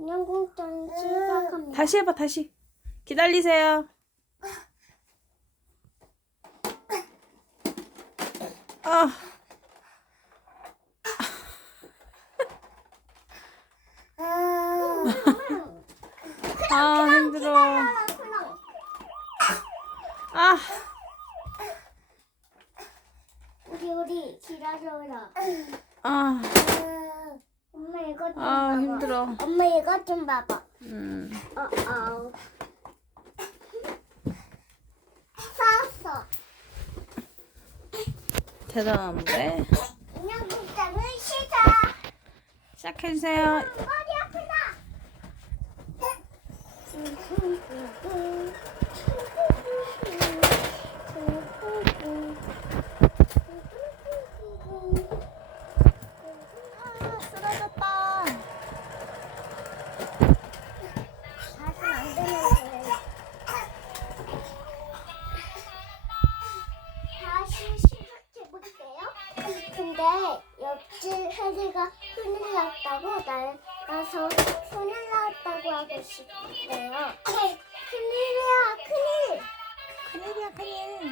인형공장 시작합니다. 다시 해봐 다시. 기다리세요. 아. 아 힘들어. 아. 우리 우리 기다려라. 아. 이거 좀 아 봐봐. 힘들어. 엄마 이거 좀 봐봐. 음. 어, 어. 샀어. 대단한데. 인형공장을 시작. 시작해주세요. 머리 아프다. 근데 옆집 해리가 큰일 났다고 나가서 큰일 났다고 하고 싶대요. 큰일이야 큰일. 큰일이야 큰일.